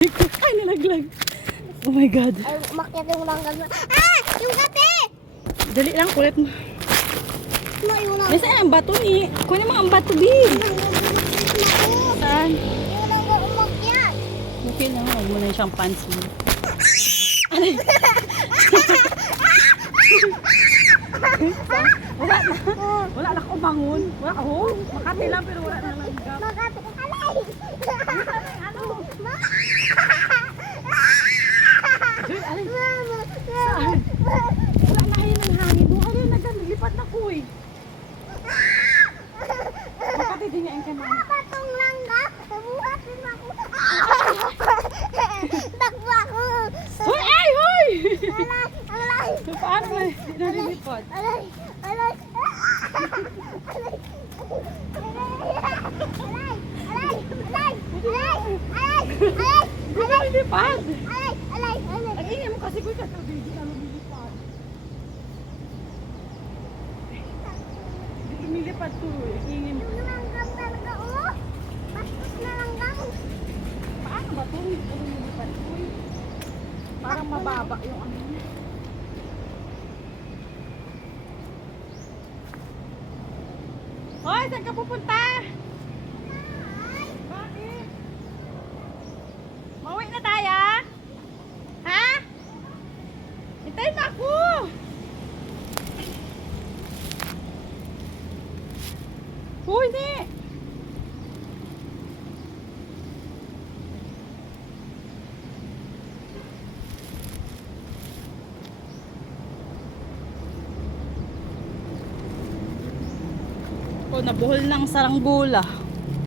Ay, nalaglag. Oh my God. Ay, umakyat yung langgam na. Ah! Yung kate! Dali lang, kulit mo. No, yung langgam. Nasaan ang bato ni? Kunin mo ang bato. Naku! Saan? Yung langgam umakyat. Okay lang, huwag mo na siyang pansin. Aray. wala na. Wala na ako bangon. Wala ako. Makati lang pero wala na langgam. Makati. Alay! Ano? Ma! Ay, aray. Mama! Saan? Wala na kayo ng hangin mo. Aray, naglilipat na ko eh. Niya ang kanal. Patong langgam! Nabuhat din ako. Takbo ako! Hoy, ay, hoy! Alay! Alay! Paano na nalilipat? Alay! Alay! Alay! Alay! Alay! Alay! Alay! Alay! Alay! Nalilipat! Alay! Alay! Alay! Ang ingay mo kasi ko ka hindi ka lumilipad. Lumilipad to eh. Ang ingay mo. Yung langgam talaga, oh! Bastos na langgam! Paano ba to? Hindi ko lumilipad to eh. Parang mababa yung ano. Hoy, saan ka pupunta? Bakit? Mauwi na tayo? Ha? Hintayin mo ako! Hoy, hindi! Oh, nabuhol ng saranggola.